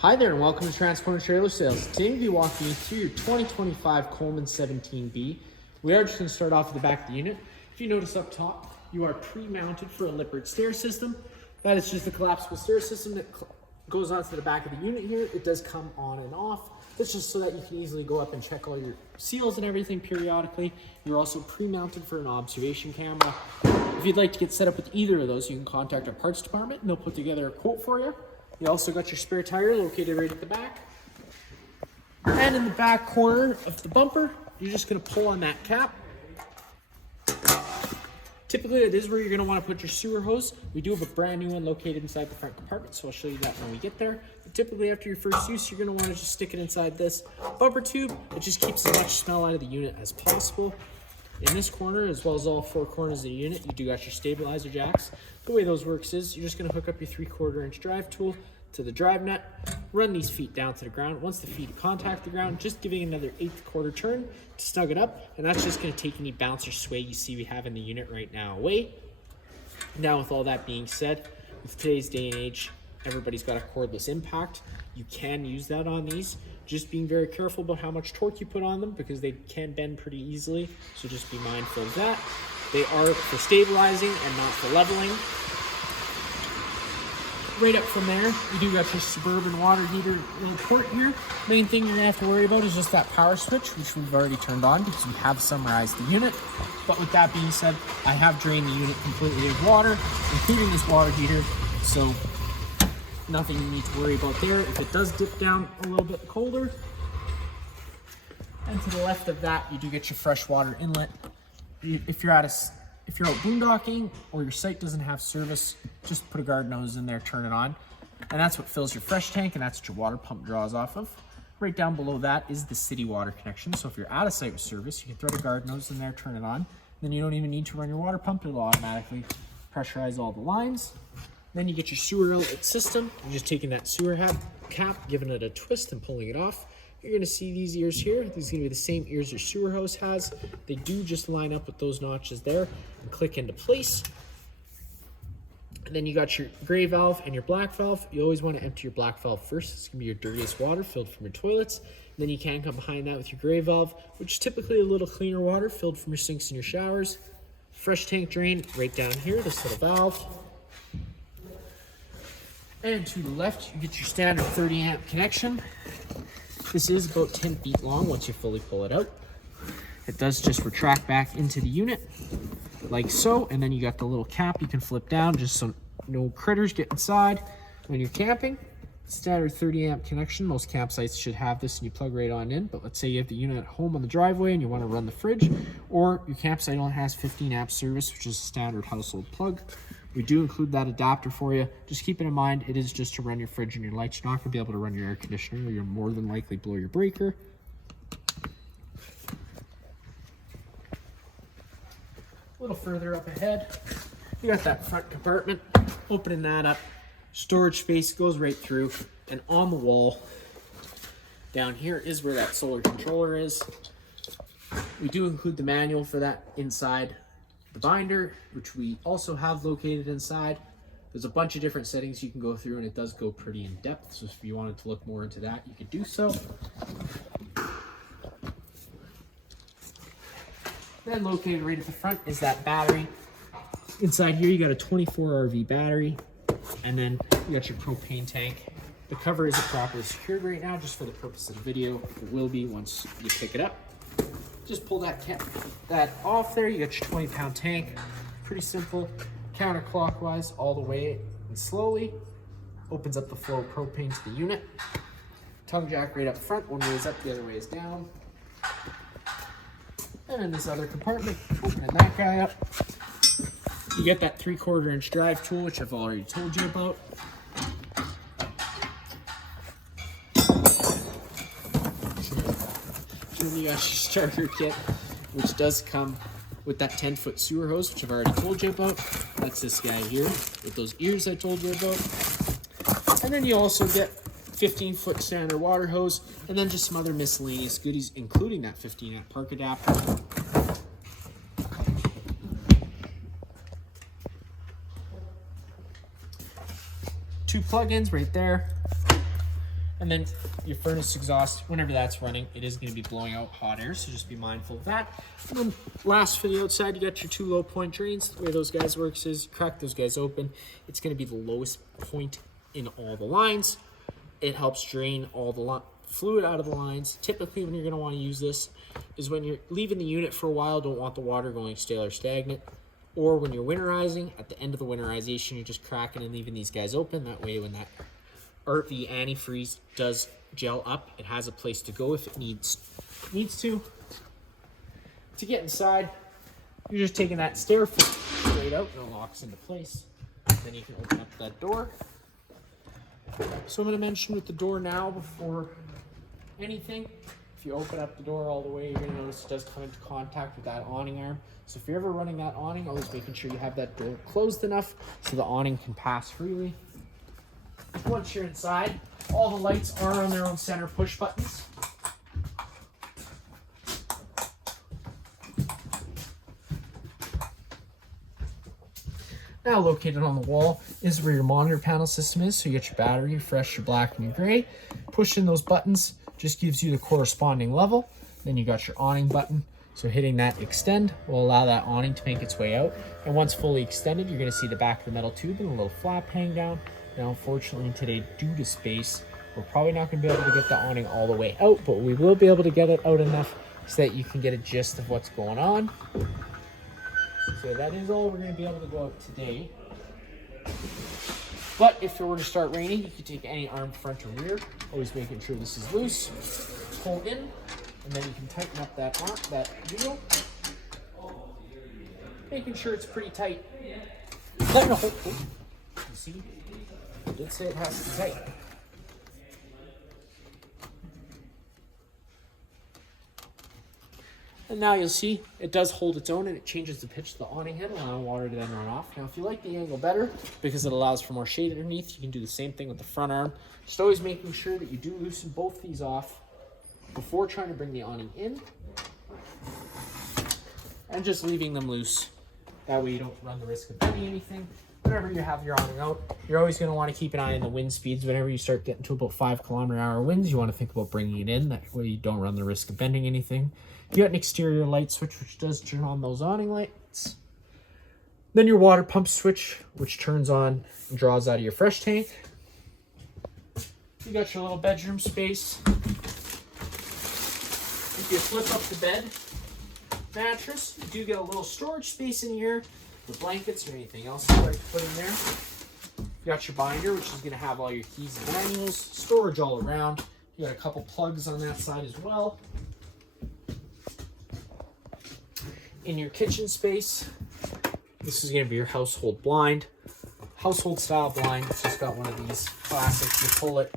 Hi there and welcome to Transport and Trailer Sales. Today we'll be walking you through your 2025 Coleman 17B. We are just going to start off at the back of the unit. If you notice up top, you are pre-mounted for a Lippert stair system. That is just a collapsible stair system that goes onto the back of the unit here. It does come on and off. That's just so that you can easily go up and check all your seals and everything periodically. You're also pre-mounted for an observation camera. If you'd like to get set up with either of those, you can contact our parts department and they'll put together a quote for you. You also got your spare tire located right at the back. And in the back corner of the bumper, you're just going to pull on that cap. Typically, it is where you're going to want to put your sewer hose. We do have a brand new one located inside the front compartment, so I'll show you that when we get there. But typically, after your first use, you're going to want to just stick it inside this bumper tube. It just keeps as much smell out of the unit as possible. In this corner, as well as all four corners of the unit, you do got your stabilizer jacks. The way those works is you're just going to hook up your 3/4 inch drive tool to the drive nut, run these feet down to the ground. Once the feet contact the ground, just giving another 1/8 turn to snug it up, and that's just going to take any bounce or sway you see we have in the unit right now away. Now, with all that being said, with today's day and age, everybody's got a cordless impact. You can use that on these. Just being very careful about how much torque you put on them because they can bend pretty easily. So just be mindful of that. They are for stabilizing and not for leveling. Right up from there, you do got your Suburban water heater little port here. Main thing you're gonna have to worry about is just that power switch, which we've already turned on because we have summarized the unit. But with that being said, I have drained the unit completely of water, including this water heater. So nothing you need to worry about there. If it does dip down a little bit colder, and to the left of that, you do get your fresh water inlet. If you're out boondocking or your site doesn't have service, just put a guard nose in there, turn it on, and that's what fills your fresh tank, and that's what your water pump draws off of. Right down below that is the city water connection. So if you're out of site with service, you can throw a guard nose in there, turn it on, then you don't even need to run your water pump. It'll automatically pressurize all the lines. Then you get your sewer outlet system. You're just taking that sewer cap, giving it a twist and pulling it off. You're gonna see these ears here. These are gonna be the same ears your sewer hose has. They do just line up with those notches there and click into place. And then you got your gray valve and your black valve. You always wanna empty your black valve first. It's gonna be your dirtiest water filled from your toilets. And then you can come behind that with your gray valve, which is typically a little cleaner water filled from your sinks and your showers. Fresh tank drain right down here, this little valve. And to the left, you get your standard 30 amp connection. This is about 10 feet long once you fully pull it out. It does just retract back into the unit, like so. And then you got the little cap you can flip down just so no critters get inside when you're camping. Standard 30 amp connection. Most campsites should have this and you plug right on in. But let's say you have the unit at home on the driveway and you want to run the fridge, or your campsite only has 15 amp service, which is a standard household plug. We do include that adapter for you. Just keep it in mind, it is just to run your fridge and your lights. You're not gonna be able to run your air conditioner, or you'll more than likely blow your breaker. A little further up ahead, you got that front compartment. Opening that up, storage space goes right through, and on the wall down here is where that solar controller is. We do include the manual for that inside the binder, which we also have located inside. There's a bunch of different settings you can go through, and it does go pretty in depth. So if you wanted to look more into that, you could do so. Then located right at the front is that battery. Inside here, you got a 24 RV battery, and then you got your propane tank. The cover isn't properly secured right now, just for the purpose of the video. It will be once you pick it up. Just pull that off there. You got your 20-pound tank. Pretty simple. Counterclockwise all the way and slowly. Opens up the flow of propane to the unit. Tongue jack right up front. One way is up, the other way is down. And in this other compartment, opening that guy up. You get that 3/4 inch drive tool, which I've already told you about. Then you got your starter kit, which does come with that 10-foot sewer hose, which I've already told you about. That's this guy here with those ears I told you about. And then you also get 15-foot standard water hose, and then just some other miscellaneous goodies, including that 15 amp park adapter. Two plugins right there. And then your furnace exhaust, whenever that's running, it is going to be blowing out hot air, so just be mindful of that. And then last, for the outside, you got your 2 low point drains. The way those guys work is you crack those guys open. It's going to be the lowest point in all the lines. It helps drain all the fluid out of the lines. Typically, when you're going to want to use this is when you're leaving the unit for a while, don't want the water going stale or stagnant. Or when you're winterizing, at the end of the winterization, you're just cracking and leaving these guys open. That way, when that the antifreeze does gel up, it has a place to go if it needs to. To get inside, you're just taking that stair foot straight out and it locks into place. Then you can open up that door. So I'm going to mention with the door now before anything, if you open up the door all the way, you're going to notice it does come into contact with that awning arm. So if you're ever running that awning, always making sure you have that door closed enough so the awning can pass freely. Once you're inside, all the lights are on their own center push buttons. Now located on the wall is where your monitor panel system is. So you get your battery, your fresh, your black, and your gray. Pushing those buttons just gives you the corresponding level. Then you got your awning button. So hitting that extend will allow that awning to make its way out. And once fully extended, you're going to see the back of the metal tube and a little flap hang down. Now, unfortunately, today, due to space, we're probably not going to be able to get the awning all the way out, but we will be able to get it out enough so that you can get a gist of what's going on. So that is all we're going to be able to go out today. But if it were to start raining, you can take any arm, front or rear, always making sure this is loose. Pull in, and then you can tighten up that arm, that wheel, making sure it's pretty tight. You see? I did say it has to be tight. And now you'll see it does hold its own and it changes the pitch of the awning head, allowing water to then run off. Now, if you like the angle better, because it allows for more shade underneath, you can do the same thing with the front arm. Just always making sure that you do loosen both these off before trying to bring the awning in. And just leaving them loose. That way you don't run the risk of bending anything. Whenever you have your awning out, you're always going to want to keep an eye on the wind speeds. Whenever you start getting to about 5 km/h winds, you want to think about bringing it in. That way you don't run the risk of bending anything. You got an exterior light switch, which does turn on those awning lights. Then your water pump switch, which turns on and draws out of your fresh tank. You got your little bedroom space. If you flip up the bed mattress, you do get a little storage space in here. The blankets or anything else you'd like to put in there. You got your binder, which is going to have all your keys and manuals, storage all around. You got a couple plugs on that side as well. In your kitchen space, this is going to be your household blind. Household style blind. It's just got one of these classic, you pull it,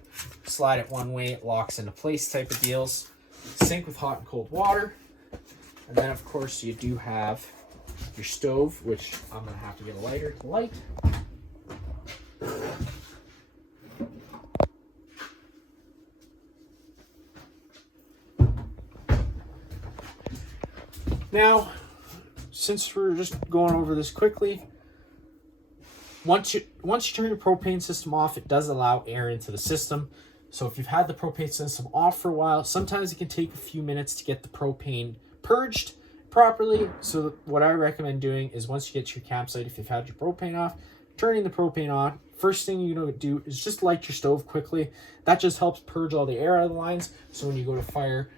slide it one way, it locks into place type of deals. Sink with hot and cold water. And then of course you do have your stove, which I'm going to have to get a lighter to light. Now, since we're just going over this quickly, once you turn your propane system off, it does allow air into the system. So if you've had the propane system off for a while, sometimes it can take a few minutes to get the propane purged properly. So what I recommend doing is once you get to your campsite, if you've had your propane off, turning the propane on, first thing you're going to do is just light your stove quickly. That just helps purge all the air out of the lines. So when you go to fire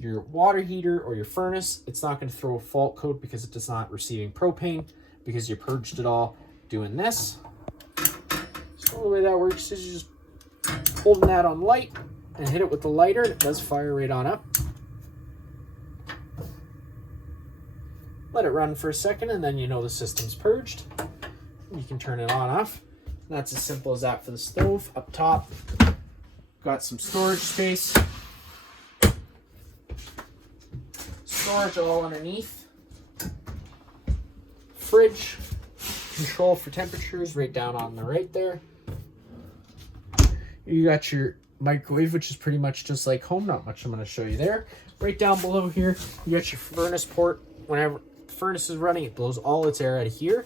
your water heater or your furnace, it's not going to throw a fault code because it does not receiving propane, because you purged it all doing this. So the way that works is you just holding that on light and hit it with the lighter, and it does fire right on up. Let it run for a second, and then you know the system's purged. You can turn it on off. And that's as simple as that for the stove. Up top, got some storage space. Storage all underneath. Fridge, control for temperatures right down on the right there. You got your microwave, which is pretty much just like home. Not much I'm going to show you there. Right down below here, you got your furnace port. Whenever the furnace is running, it blows all its air out of here.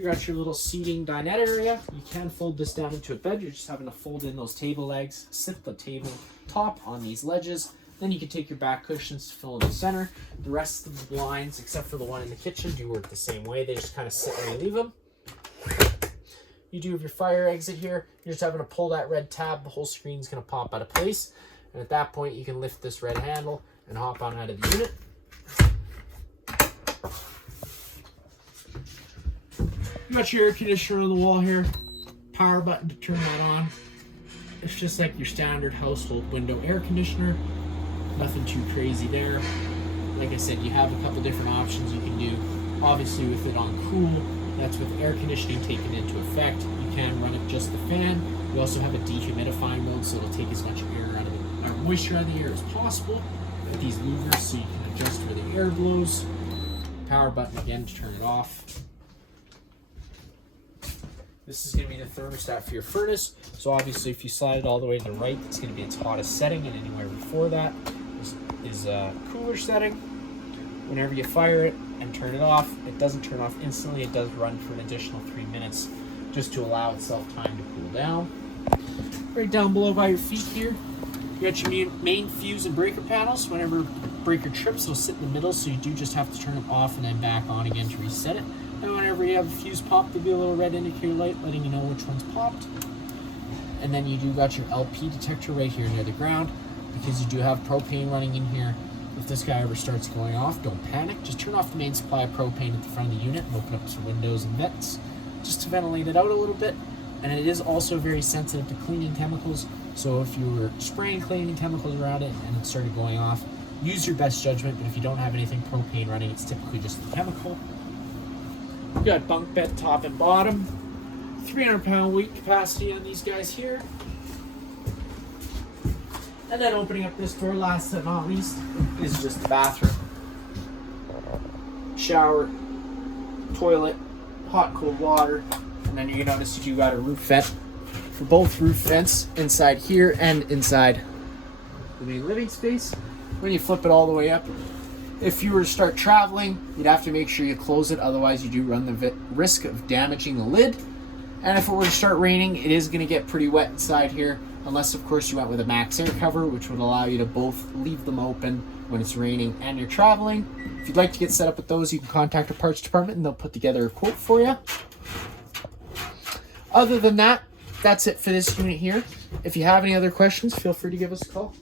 You got your little seating dinette area. You can fold this down into a bed. You're just having to fold in those table legs, sit the table top on these ledges. Then you can take your back cushions to fill in the center. The rest of the blinds, except for the one in the kitchen, do work the same way. They just kind of sit where you leave them. You do have your fire exit here. You're just having to pull that red tab. The whole screen's going to pop out of place. And at that point, you can lift this red handle and hop on out of the unit. You got your air conditioner on the wall here. Power button to turn that on. It's just like your standard household window air conditioner. Nothing too crazy there. Like I said, you have a couple different options you can do. Obviously with it on cool, that's with air conditioning taken into effect. You can run it just the fan. You also have a dehumidifying mode, so it'll take as much air out of it, or moisture out of the air as possible with these louvers, so you can adjust where the air blows. Power button again to turn it off. This is going to be the thermostat for your furnace. So obviously if you slide it all the way to the right, it's going to be its hottest setting, and anywhere before that is a cooler setting. Whenever you fire it and turn it off, it doesn't turn off instantly. It does run for an additional 3 minutes just to allow itself time to cool down. Right down below by your feet here, you got your main fuse and breaker panels. Whenever breaker trips, it'll sit in the middle, so you do just have to turn them off and then back on again to reset it. And whenever you have a fuse pop, there'll be a little red indicator light letting you know which one's popped. And then you do got your LP detector right here near the ground, because you do have propane running in here. If this guy ever starts going off, don't panic. Just turn off the main supply of propane at the front of the unit and open up some windows and vents just to ventilate it out a little bit. And it is also very sensitive to cleaning chemicals, so if you were spraying cleaning chemicals around it and it started going off, use your best judgment. But if you don't have anything propane running, it's typically just the chemical. We got bunk bed top and bottom, 300-pound weight capacity on these guys here. And then opening up this door, last but not least, is just the bathroom. Shower, toilet, hot cold water, and then you notice you do got a roof vent for both roof vents inside here and inside the main living space. When you flip it all the way up, if you were to start traveling, you'd have to make sure you close it, otherwise you do run the risk of damaging the lid. And if it were to start raining, it is going to get pretty wet inside here, unless of course you went with a max air cover, which would allow you to both leave them open when it's raining and you're traveling. If you'd like to get set up with those, you can contact the parts department and they'll put together a quote for you. Other than that, that's it for this unit here. If you have any other questions, feel free to give us a call.